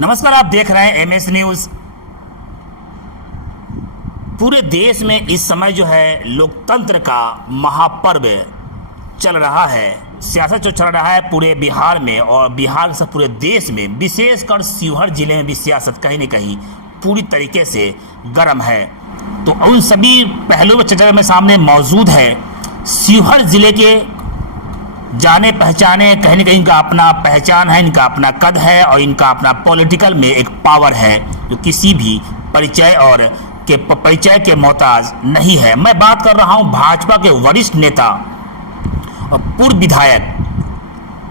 नमस्कार, आप देख रहे हैं एमएस न्यूज। पूरे देश में इस समय जो है लोकतंत्र का महापर्व चल रहा है। सियासत जो चल रहा है पूरे बिहार में और बिहार से पूरे देश में, विशेषकर शिवहर जिले में भी सियासत कहीं न कहीं पूरी तरीके से गर्म है। तो उन सभी पहलुओं पर चर्चा में सामने मौजूद है शिवहर जिले के जाने पहचाने, कहीं न कहीं इनका अपना पहचान है, इनका अपना कद है और इनका अपना पॉलिटिकल में एक पावर है जो किसी भी परिचय के मोहताज नहीं है। मैं बात कर रहा हूं भाजपा के वरिष्ठ नेता और पूर्व विधायक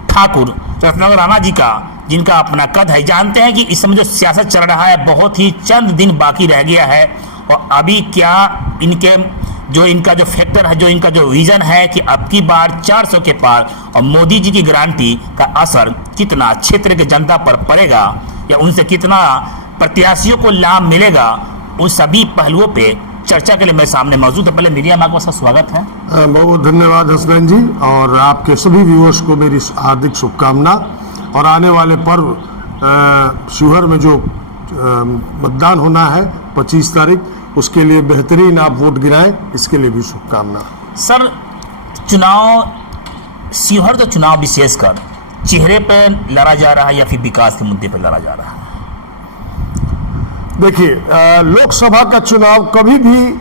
ठाकुर रत्नाकर राणा जी का, जिनका अपना कद है। जानते हैं कि इस समय जो सियासत चल रहा है बहुत ही चंद दिन बाकी रह गया है और अभी क्या इनका जो फैक्टर है, जो इनका जो विजन है कि अब की बार 400 के पार और मोदी जी की गारंटी का असर कितना क्षेत्र के जनता पर पड़ेगा या उनसे कितना प्रत्याशियों को लाभ मिलेगा, उन सभी पहलुओं पे चर्चा के लिए मेरे सामने मौजूद है। पहले मीडिया में आपका स्वागत है। बहुत बहुत धन्यवाद हसनैन जी, और आपके सभी व्यूअर्स को मेरी हार्दिक शुभकामना। और आने वाले पर्व शिवहर में जो मतदान होना है 25 तारीख, उसके लिए बेहतरीन आप वोट गिराएं, इसके लिए भी शुभकामना। सर, शिवहर जो चुनाव विशेषकर चेहरे पर लड़ा जा रहा है या फिर विकास के मुद्दे पर लड़ा जा रहा है? देखिए, लोकसभा का चुनाव कभी भी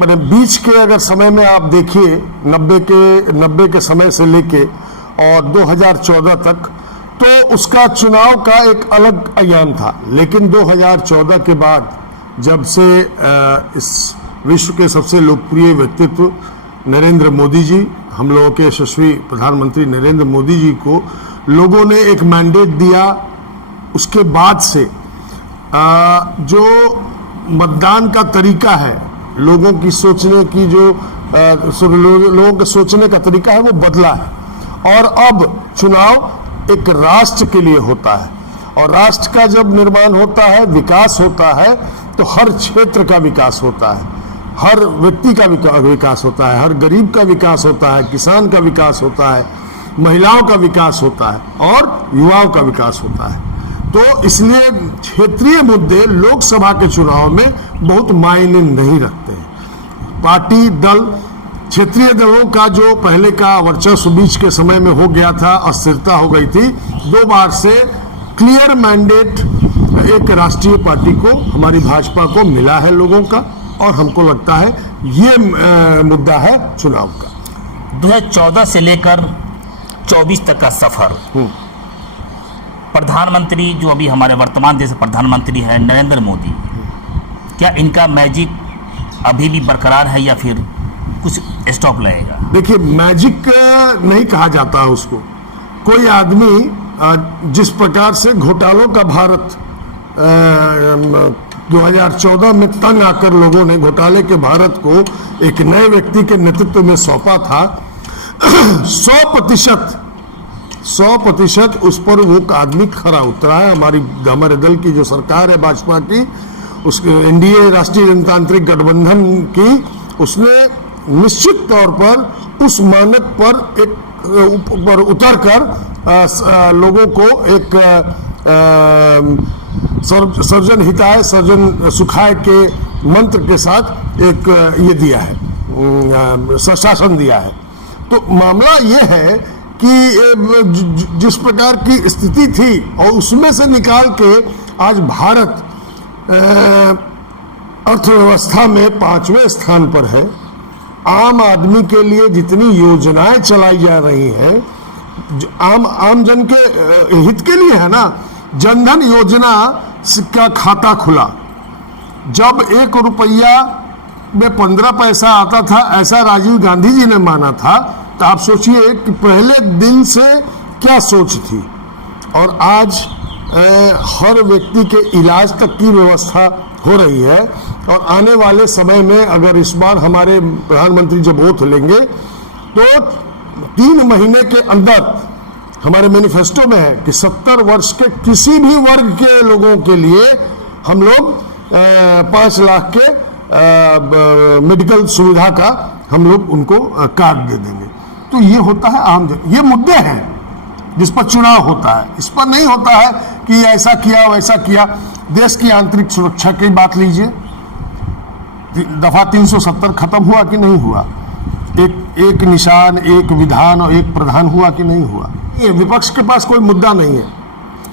मैंने बीच के अगर समय में आप देखिए 90 के समय से लेके और 2014 तक, तो उसका चुनाव का एक अलग अयाम था। लेकिन 2014 के बाद जब से इस विश्व के सबसे लोकप्रिय व्यक्तित्व नरेंद्र मोदी जी, हम लोगों के यशस्वी प्रधानमंत्री नरेंद्र मोदी जी को लोगों ने एक मैंडेट दिया, उसके बाद से जो मतदान का तरीका है, लोगों की सोचने की लोगों के सोचने का तरीका है, वो बदला है। और अब चुनाव एक राष्ट्र के लिए होता है, और राष्ट्र का जब निर्माण होता है, विकास होता है, तो हर क्षेत्र का विकास होता है, हर व्यक्ति का विकास होता है, हर गरीब का विकास होता है, किसान का विकास होता है, महिलाओं का विकास होता है और युवाओं का विकास होता है। तो इसलिए क्षेत्रीय मुद्दे लोकसभा के चुनाव में बहुत मायने नहीं रखते हैं। पार्टी दल, क्षेत्रीय दलों का जो पहले का वर्चस्व बीच के समय में हो गया था, अस्थिरता हो गई थी, 2 बार से क्लियर मैंडेट एक राष्ट्रीय पार्टी को, हमारी भाजपा को मिला है लोगों का, और हमको लगता है ये मुद्दा है चुनाव का। 2014 से लेकर 24 तक का सफर, प्रधानमंत्री जो अभी हमारे वर्तमान देश प्रधानमंत्री है नरेंद्र मोदी, क्या इनका मैजिक अभी भी बरकरार है या फिर कुछ स्टॉप लगेगा? देखिए, मैजिक नहीं कहा जाता है उसको। कोई आदमी जिस प्रकार से घोटालों का भारत 2014 में तंग आकर लोगों ने घोटाले के भारत को एक नए व्यक्ति के नेतृत्व में सौंपा था, 100% उस पर वो आदमी खरा उतरा है। हमारे दल की जो सरकार है भाजपा की, उसके एनडीए राष्ट्रीय जनतांत्रिक गठबंधन की, उसने निश्चित तौर पर उस मानक पर एक ऊपर उतर कर लोगों को एक सर्वजन हिताय सर्वजन सुखाय के मंत्र के साथ एक ये दिया है, शासन दिया है। तो मामला ये है कि जिस प्रकार की स्थिति थी और उसमें से निकाल के आज भारत अर्थव्यवस्था में 5वें स्थान पर है। आम आदमी के लिए जितनी योजनाएं चलाई जा रही हैं, आम जन के हित के लिए है ना। जनधन योजना का खाता खुला, जब 1 रुपया में 15 पैसा आता था, ऐसा राजीव गांधी जी ने माना था। तो आप सोचिए कि पहले दिन से क्या सोच थी, और आज हर व्यक्ति के इलाज तक की व्यवस्था हो रही है। और आने वाले समय में अगर इस बार हमारे प्रधानमंत्री जब वोट लेंगे, तो 3 महीने के अंदर हमारे मैनिफेस्टो में है कि 70 वर्ष के किसी भी वर्ग के लोगों के लिए हम लोग 5 लाख के मेडिकल सुविधा का हम लोग उनको कार्ड दे देंगे। तो ये होता है आम जन, ये मुद्दे हैं जिस पर चुनाव होता है। इस पर नहीं होता है कि ऐसा किया वैसा किया। देश की आंतरिक सुरक्षा की बात लीजिए, दफा 370 खत्म हुआ कि नहीं हुआ? एक निशान, एक विधान और एक प्रधान हुआ कि नहीं हुआ? ये विपक्ष के पास कोई मुद्दा नहीं है।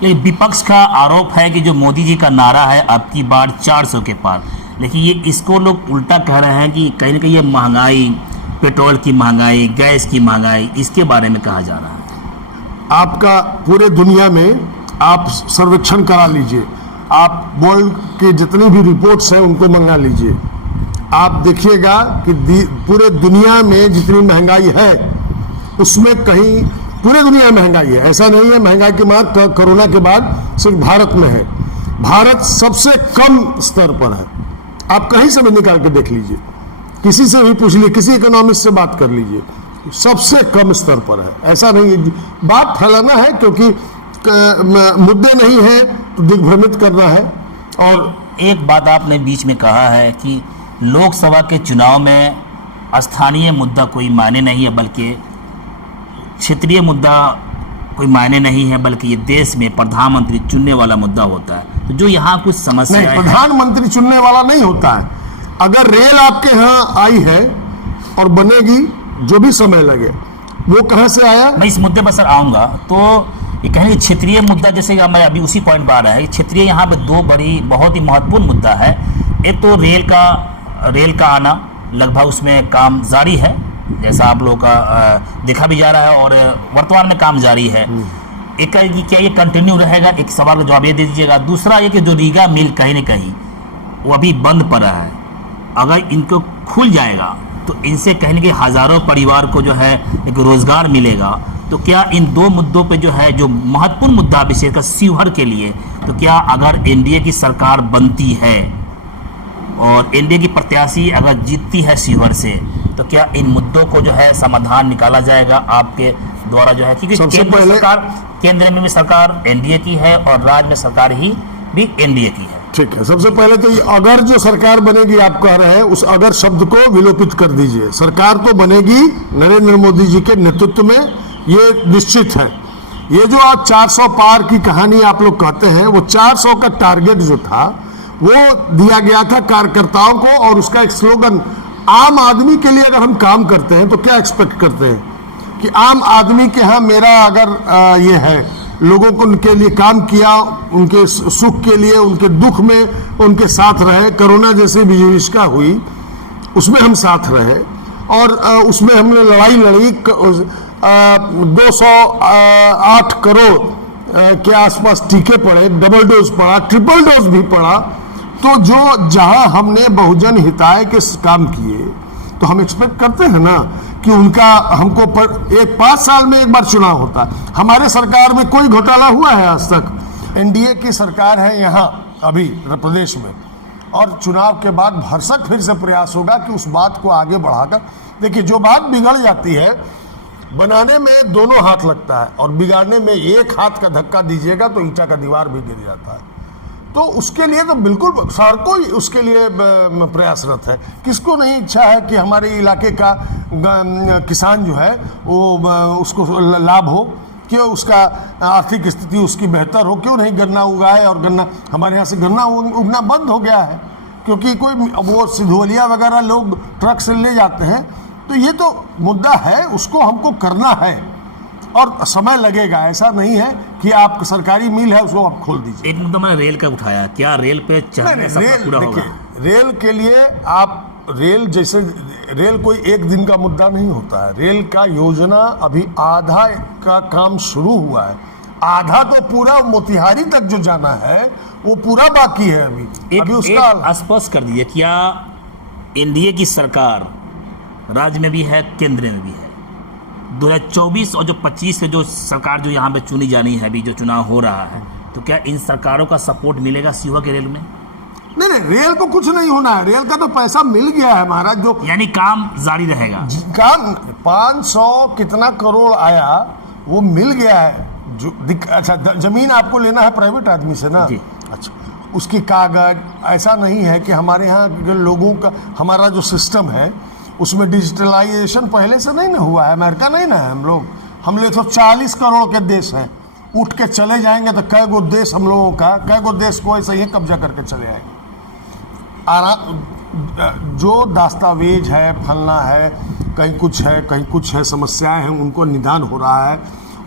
ये विपक्ष का आरोप है कि जो मोदी जी का नारा है अब की बार 400 के पार, लेकिन ये इसको लोग उल्टा कह रहे हैं कि कहीं ना कहीं ये महंगाई, पेट्रोल की महंगाई, गैस की महंगाई, इसके बारे में कहा जा रहा है। आपका पूरे दुनिया में आप सर्वेक्षण करा लीजिए, आप वर्ल्ड के जितनी भी रिपोर्ट्स हैं उनको मंगा लीजिए, आप देखिएगा कि पूरे दुनिया में जितनी महंगाई है उसमें कहीं पूरे दुनिया में महंगाई है। ऐसा नहीं है महंगाई की मार कोरोना के बाद सिर्फ भारत में है। भारत सबसे कम स्तर पर है। आप कहीं से भी निकाल के देख लीजिए, किसी से भी पूछ लीजिए, किसी इकोनॉमिस्ट से बात कर लीजिए, सबसे कम स्तर पर है। ऐसा नहीं है, बात फैलाना है क्योंकि मुद्दे नहीं है तो दिग्भ्रमित करना है। और एक बात आपने बीच में कहा है कि लोकसभा के चुनाव में स्थानीय मुद्दा कोई मायने नहीं है, बल्कि क्षेत्रीय मुद्दा कोई मायने नहीं है, बल्कि ये देश में प्रधानमंत्री चुनने वाला मुद्दा होता है। तो जो यहाँ कुछ समस्या नहीं, प्रधानमंत्री चुनने वाला नहीं होता है। अगर रेल आपके यहाँ आई है और बनेगी, जो भी समय लगे, वो कहाँ से आया? मैं इस मुद्दे पर सर आऊँगा। तो ये कहेंगे क्षेत्रीय मुद्दा, जैसे मैं अभी उसी पॉइंट पर आ रहा है कि क्षेत्रीय यहाँ पे दो बहुत ही महत्वपूर्ण मुद्दा है। एक तो रेल का आना, लगभग उसमें काम जारी है, जैसा आप लोगों का देखा भी जा रहा है और वर्तमान में काम जारी है। एक है कि क्या ये कंटिन्यू रहेगा, एक सवाल का जवाब ये दे दीजिएगा। दूसरा ये कि जो रीगा मिल कहीं ना कहीं वो अभी बंद पड़ा है, अगर इनको खुल जाएगा तो इनसे कहीं ना कहीं हज़ारों परिवार को जो है एक रोज़गार मिलेगा। तो क्या इन दो मुद्दों पे जो है, जो महत्वपूर्ण मुद्दा विशेषकर शिवहर के लिए, तो क्या अगर एनडीए की सरकार बनती है और एनडीए की प्रत्याशी अगर जीतती है शिवहर से, तो क्या इन मुद्दों को जो है समाधान निकाला जाएगा आपके द्वारा जो है? क्योंकि केंद्र में भी सरकार एनडीए की है और राज्य में सरकार ही भी एनडीए की है। ठीक है, सबसे पहले तो ये अगर जो सरकार बनेगी आप कह रहे हैं, उस अगर शब्द को विलोपित कर दीजिए। सरकार तो बनेगी नरेंद्र मोदी जी के नेतृत्व में, ये निश्चित है। ये जो आज 400 पार की कहानी आप लोग कहते हैं, वो 400 का टारगेट जो था वो दिया गया था कार्यकर्ताओं को, और उसका एक स्लोगन, आम आदमी के लिए अगर हम काम करते हैं तो क्या एक्सपेक्ट करते हैं कि आम आदमी के यहाँ मेरा अगर ये है, लोगों को उनके लिए काम किया, उनके सुख के लिए, उनके दुख में उनके साथ रहे। कोरोना जैसी विभीषिका हुई उसमें हम साथ रहे और उसमें हमने लड़ाई लड़ी। 208 करोड़ के आसपास टीके पड़े, डबल डोज पड़ा, ट्रिपल डोज भी पड़ा। तो जो जहां हमने बहुजन हिताय के काम किए, तो हम एक्सपेक्ट करते हैं ना कि उनका हमको एक 5 साल में एक बार चुनाव होता है। हमारे सरकार में कोई घोटाला हुआ है आज तक? एनडीए की सरकार है यहाँ अभी प्रदेश में, और चुनाव के बाद भरसक फिर से प्रयास होगा कि उस बात को आगे बढ़ाकर, देखिए जो बात बिगड़ जाती है, बनाने में दोनों हाथ लगता है और बिगाड़ने में एक हाथ का धक्का दीजिएगा तो ईंटा का दीवार भी गिर जाता है। तो उसके लिए तो बिल्कुल हर कोई उसके लिए प्रयासरत है। किसको नहीं इच्छा है कि हमारे इलाके का किसान जो है वो उसको लाभ हो, कि उसका आर्थिक स्थिति उसकी बेहतर हो। क्यों नहीं गन्ना उगाए, और गन्ना हमारे यहाँ से गन्ना उगना बंद हो गया है क्योंकि कोई वो सिधोलिया वगैरह लोग ट्रक से ले जाते हैं। तो ये तो मुद्दा है, उसको हमको करना है और समय लगेगा। ऐसा नहीं है कि आप सरकारी मिल है उसको आप खोल दीजिए। एक मुद्दा मैंने रेल का उठाया, क्या रेल पे चढ़ने से पूरा होगा? रेल के लिए आप जैसे रेल कोई एक दिन का मुद्दा नहीं होता है। रेल का योजना अभी आधा का काम शुरू हुआ है, आधा तो पूरा मोतिहारी तक जो जाना है वो पूरा बाकी है। अभी उसका स्पष्ट कर दीजिए, क्या एनडीए की सरकार राज्य में भी है, केंद्र में भी है? 2024 और जो 25 के जो सरकार जो यहाँ पे चुनी जानी है, अभी जो चुनाव हो रहा है, तो क्या इन सरकारों का सपोर्ट मिलेगा शिवहर के रेल में? नहीं, रेल को कुछ नहीं होना है। रेल का तो पैसा मिल गया है महाराज, जो यानी काम जारी रहेगा। काम 500 कितना करोड़ आया वो मिल गया है। जो अच्छा, जमीन आपको लेना है प्राइवेट आदमी से ना? अच्छा, उसकी कागज ऐसा नहीं है कि हमारे यहाँ लोगों का, हमारा जो सिस्टम है उसमें डिजिटलाइजेशन पहले से नहीं ना हुआ है। अमेरिका नहीं ना है हम लोग, हम ले तो 40 करोड़ के देश हैं, उठ के चले जाएंगे तो कै गो देश हम लोगों का, कै गो देश को ऐसे ही कब्जा करके चले आएंगे। जो दस्तावेज है, फलना है, कहीं कुछ है, समस्याएं हैं, उनको निदान हो रहा है।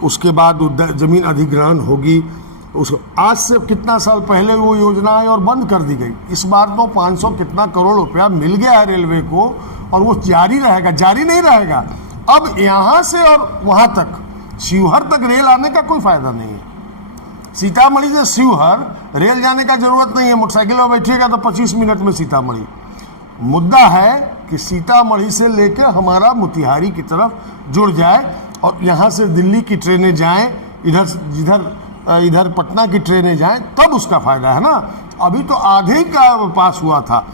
उसके बाद जमीन अधिग्रहण होगी। उसको आज से कितना साल पहले वो योजना है और बंद कर दी गई। इस बार तो 500 कितना करोड़ रुपया मिल गया है रेलवे को, और वो जारी रहेगा, जारी नहीं रहेगा। अब यहाँ से और वहाँ तक, शिवहर तक रेल आने का कोई फायदा नहीं है। सीतामढ़ी से शिवहर रेल जाने का जरूरत नहीं है, मोटरसाइकिल में बैठिएगा तो 25 मिनट में सीतामढ़ी। मुद्दा है कि सीतामढ़ी से लेकर हमारा मोतिहारी की तरफ जुड़ जाए, और यहाँ से दिल्ली की ट्रेनें जाएं, इधर पटना की ट्रेनें जाएं, तब उसका फायदा है ना। अभी तो आधे का पास हुआ था,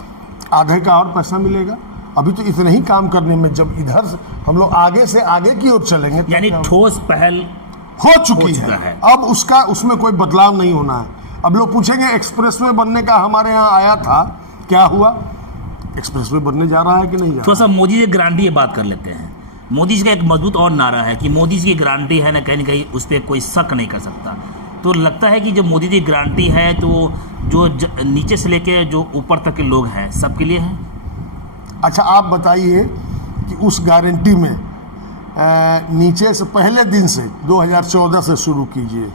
आधे का और पैसा मिलेगा। अभी तो इतने ही काम करने में, जब इधर हम लोग आगे से आगे की ओर चलेंगे, यानी ठोस पहल हो चुकी है। अब उसमें कोई बदलाव नहीं होना है। अब लोग पूछेंगे एक्सप्रेसवे बनने का हमारे यहाँ आया था, क्या हुआ? एक्सप्रेसवे बनने जा रहा है कि नहीं जा रहा? थोड़ा सा मोदी जी की गारंटी की बात कर लेते हैं। मोदी जी का एक मजबूत और नारा है कि मोदी जी की गारंटी है ना, कहीं उस पर कोई शक नहीं कर सकता। तो लगता है कि जब मोदी जी की गारंटी है तो जो नीचे से लेके जो ऊपर तक के लोग हैं सबके लिए है। अच्छा, आप बताइए कि उस गारंटी में नीचे से पहले दिन से 2014 से शुरू कीजिए,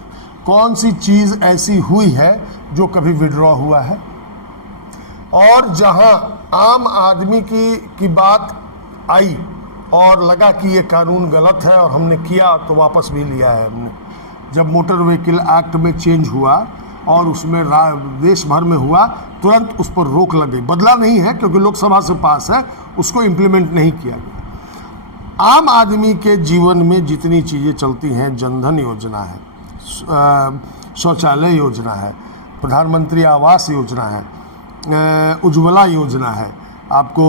कौन सी चीज़ ऐसी हुई है जो कभी विड्रॉ हुआ है? और जहां आम आदमी की बात आई और लगा कि ये कानून गलत है और हमने किया, तो वापस भी लिया है हमने। जब मोटर व्हीकल एक्ट में चेंज हुआ और उसमें देश भर में हुआ, तुरंत उस पर रोक लग गई। बदला नहीं है क्योंकि लोकसभा से पास है, उसको इम्प्लीमेंट नहीं किया गया। आम आदमी के जीवन में जितनी चीज़ें चलती हैं, जनधन योजना है, शौचालय योजना है, प्रधानमंत्री आवास योजना है, उज्ज्वला योजना है, आपको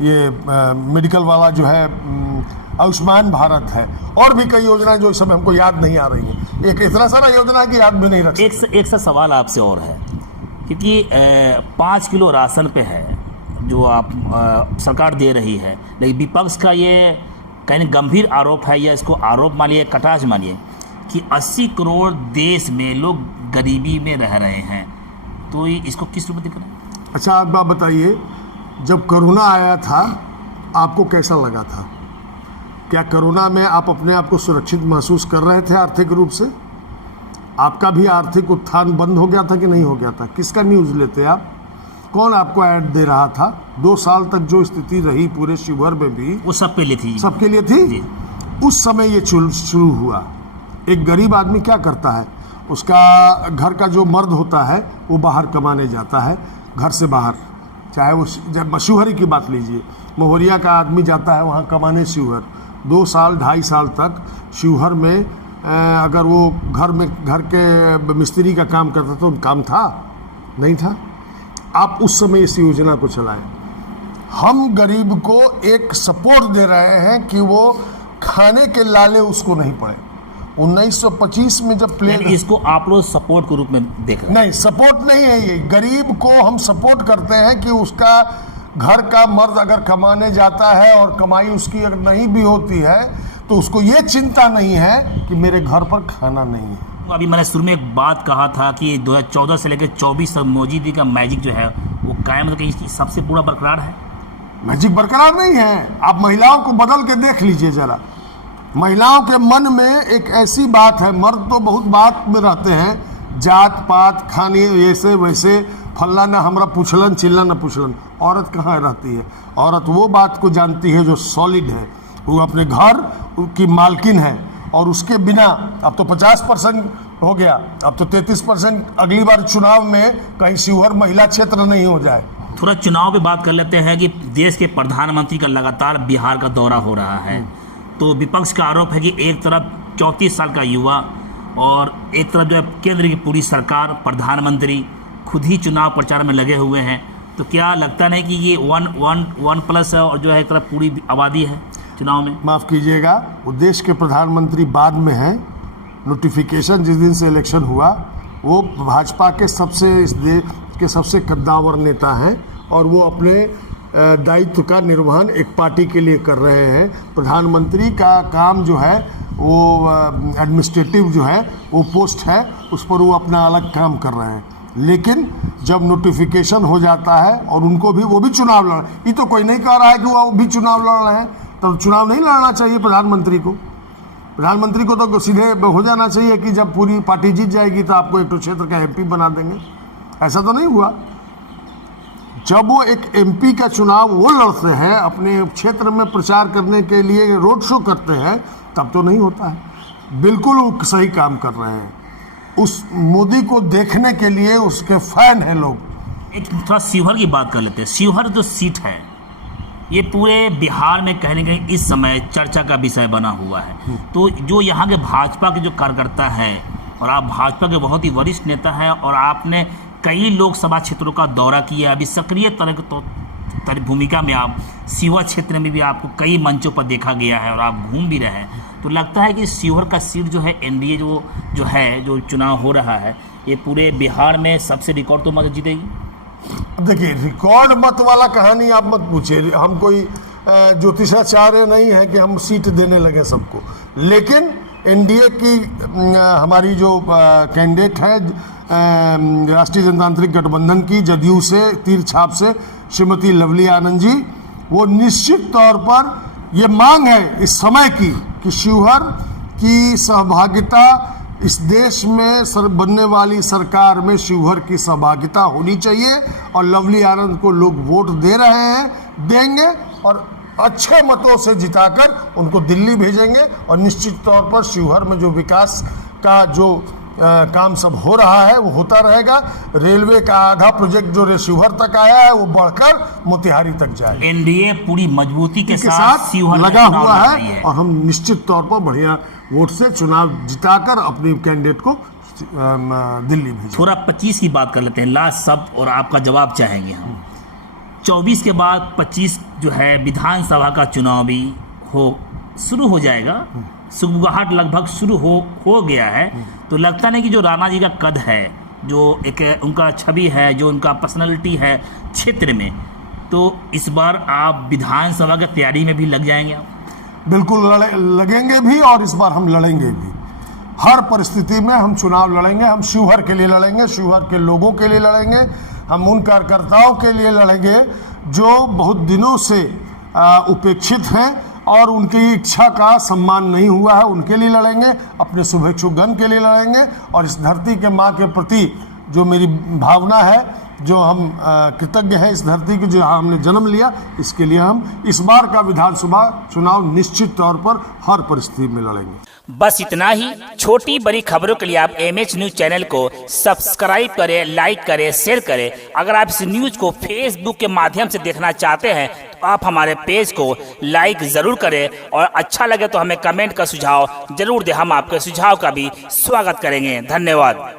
ये मेडिकल वाला जो है आयुष्मान भारत है, और भी कई योजनाएं जो इस समय हमको याद नहीं आ रही हैं। एक इतना सारा योजना है कि याद भी नहीं रख सकते। एक सा सवाल आपसे और है, क्योंकि 5 किलो राशन पे है जो आप सरकार दे रही है, लेकिन विपक्ष का ये कहीं गंभीर आरोप है, या इसको आरोप मानिए, कटाक्ष मानिए, कि 80 करोड़ देश में लोग गरीबी में रह रहे हैं। तो इसको किस रूप में दिख रहा है? अच्छा, आप बात बताइए, जब कोरोना आया था आपको कैसा लगा था? क्या कोरोना में आप अपने आप को सुरक्षित महसूस कर रहे थे आर्थिक रूप से? आपका भी आर्थिक उत्थान बंद हो गया था कि नहीं हो गया था? किसका न्यूज़ लेते आप? कौन आपको ऐड दे रहा था? 2 साल तक जो स्थिति रही पूरे शिवहर में भी, वो सबके लिए थी। सबके लिए थी। उस समय ये शुरू हुआ। एक गरीब आदमी क्या करता है, उसका घर का जो मर्द होता है वो बाहर कमाने जाता है, घर से बाहर, चाहे वो जब शिवहरी की बात लीजिए, महोरिया का आदमी जाता है वहाँ कमाने शिवहर। 2 साल 2.5 साल तक शिवहर में अगर वो घर के मिस्त्री का काम करता तो काम था नहीं था। आप उस समय इस योजना को चलाएं। हम गरीब को एक सपोर्ट दे रहे हैं कि वो खाने के लाले उसको नहीं पड़े। 1925 में जब प्लेन, इसको आप लोग सपोर्ट के रूप में देख रहे हैं? नहीं, सपोर्ट नहीं है ये। गरीब को हम सपोर्ट करते हैं कि उसका घर का मर्द अगर कमाने जाता है और कमाई उसकी अगर नहीं भी होती है तो उसको ये चिंता नहीं है कि मेरे घर पर खाना नहीं है। अभी मैंने शुरू में एक बात कहा था कि 2014 से लेकर 24 तक मोदी जी का मैजिक जो है वो कायम, मतलब कि सबसे पूरा बरकरार है। मैजिक बरकरार नहीं है। आप महिलाओं को बदल के देख लीजिए जरा। महिलाओं के मन में एक ऐसी बात है, मर्द तो बहुत बात में रहते हैं, जात पात, खाने, ऐसे वैसे, फल्ला ना हमरा पूछलन, चिल्ला ना पूछलन। औरत कहाँ रहती है? औरत वो बात को जानती है जो सॉलिड है, वो अपने घर की मालकिन है, और उसके बिना अब तो 50% हो गया, अब तो 33% अगली बार चुनाव में कहीं शिवहर महिला क्षेत्र नहीं हो जाए। थोड़ा चुनाव पे बात कर लेते हैं कि देश के प्रधानमंत्री का लगातार बिहार का दौरा हो रहा है। तो विपक्ष का आरोप है कि एक तरफ 34 साल का युवा और एक तरफ जो है केंद्र की पूरी सरकार, प्रधानमंत्री खुद ही चुनाव प्रचार में लगे हुए हैं। तो क्या लगता नहीं कि ये वन प्लस है और जो है एक तरफ पूरी आबादी है चुनाव में? माफ़ कीजिएगा, वो देश के प्रधानमंत्री बाद में हैं। नोटिफिकेशन जिस दिन से इलेक्शन हुआ, वो भाजपा के इस देश के सबसे कद्दावर नेता हैं, और वो अपने दायित्व का निर्वहन एक पार्टी के लिए कर रहे हैं। प्रधानमंत्री का काम जो है वो एडमिनिस्ट्रेटिव जो है वो पोस्ट है, उस पर वो अपना अलग काम कर रहे हैं। लेकिन जब नोटिफिकेशन हो जाता है और उनको भी वो भी चुनाव लड़, ये तो कोई नहीं कह रहा है कि वो भी चुनाव लड़ रहे हैं, तो चुनाव नहीं लड़ना चाहिए प्रधानमंत्री को। प्रधानमंत्री को तो सीधे हो जाना चाहिए कि जब पूरी पार्टी जीत जाएगी तो आपको एक क्षेत्र का एमपी बना देंगे। ऐसा तो नहीं हुआ। जब वो एक एमपी का चुनाव वो लड़ते हैं, अपने क्षेत्र में प्रचार करने के लिए रोड शो करते हैं, तब तो नहीं होता है। बिल्कुल वो सही काम कर रहे हैं। उस मोदी को देखने के लिए उसके फैन हैं लोग। एक थोड़ा शिवहर की बात कर लेते हैं। शिवहर जो सीट है ये पूरे बिहार में कहीं न कहीं इस समय चर्चा का विषय बना हुआ है। तो जो यहाँ के भाजपा के जो कार्यकर्ता है, और आप भाजपा के बहुत ही वरिष्ठ नेता हैं और आपने कई लोकसभा क्षेत्रों का दौरा किया, अभी सक्रिय तरह भूमिका में आप शिवहर क्षेत्र में भी आपको कई मंचों पर देखा गया है और आप घूम भी रहे हैं, तो लगता है कि शिवहर का सीट जो है एनडीए जो चुनाव हो रहा है, ये पूरे बिहार में सबसे रिकॉर्ड तो मत जीतेगी। देखिए, रिकॉर्ड मत वाला कहानी आप मत पूछिए। हम कोई ज्योतिषाचार्य नहीं है कि हम सीट देने लगे सबको। लेकिन एनडीए की हमारी जो कैंडिडेट है राष्ट्रीय जनतांत्रिक गठबंधन की, जदयू से, तीर छाप से, श्रीमती लवली आनंद जी, वो निश्चित तौर पर ये मांग है इस समय की कि शिवहर की सहभागिता, इस देश में बनने वाली सरकार में शिवहर की सहभागिता होनी चाहिए। और लवली आनंद को लोग वोट दे रहे हैं, देंगे, और अच्छे मतों से जिताकर उनको दिल्ली भेजेंगे। और निश्चित तौर पर शिवहर में जो विकास का जो काम सब हो रहा है वो होता रहेगा। रेलवे का आधा प्रोजेक्ट जो शिवहर तक आया है वो बढ़कर मोतिहारी तक जाएगा। एनडीए पूरी मजबूती के साथ शिवहर लगा हुआ है और हम निश्चित तौर पर बढ़िया वोट से चुनाव जिताकर अपनी कैंडिडेट को दिल्ली भेजेंगे। थोड़ा 25 की बात कर लेते हैं, लास्ट सब, और आपका जवाब चाहेंगे हम। 24 के बाद 25 जो है विधानसभा का चुनाव भी शुरू हो जाएगा। सुगबुगाहट लगभग शुरू हो गया है। तो लगता नहीं कि जो राणा जी का कद है, जो एक उनका छवि है, जो उनका पर्सनालिटी है क्षेत्र में, तो इस बार आप विधानसभा की तैयारी में भी लग जाएंगे आप? बिल्कुल लगेंगे भी, और इस बार हम लड़ेंगे भी। हर परिस्थिति में हम चुनाव लड़ेंगे। हम शिवहर के लिए लड़ेंगे, शिवहर के लोगों के लिए लड़ेंगे, हम उन कार्यकर्ताओं के लिए लड़ेंगे जो बहुत दिनों से उपेक्षित हैं और उनकी इच्छा का सम्मान नहीं हुआ है, उनके लिए लड़ेंगे, अपने शुभेच्छुगण के लिए लड़ेंगे। और इस धरती के माँ के प्रति जो मेरी भावना है, जो हम कृतज्ञ हैं इस धरती की, जो हमने जन्म लिया, इसके लिए हम इस बार का विधानसभा चुनाव निश्चित तौर पर हर परिस्थिति में लड़ेंगे। बस इतना ही। छोटी बड़ी खबरों के लिए आप एमएच न्यूज चैनल को सब्सक्राइब करें, लाइक करें, शेयर करें। अगर आप इस न्यूज को फेसबुक के माध्यम से देखना चाहते हैं तो आप हमारे पेज को लाइक ज़रूर करें, और अच्छा लगे तो हमें कमेंट का सुझाव जरूर दें। हम आपके सुझाव का भी स्वागत करेंगे। धन्यवाद।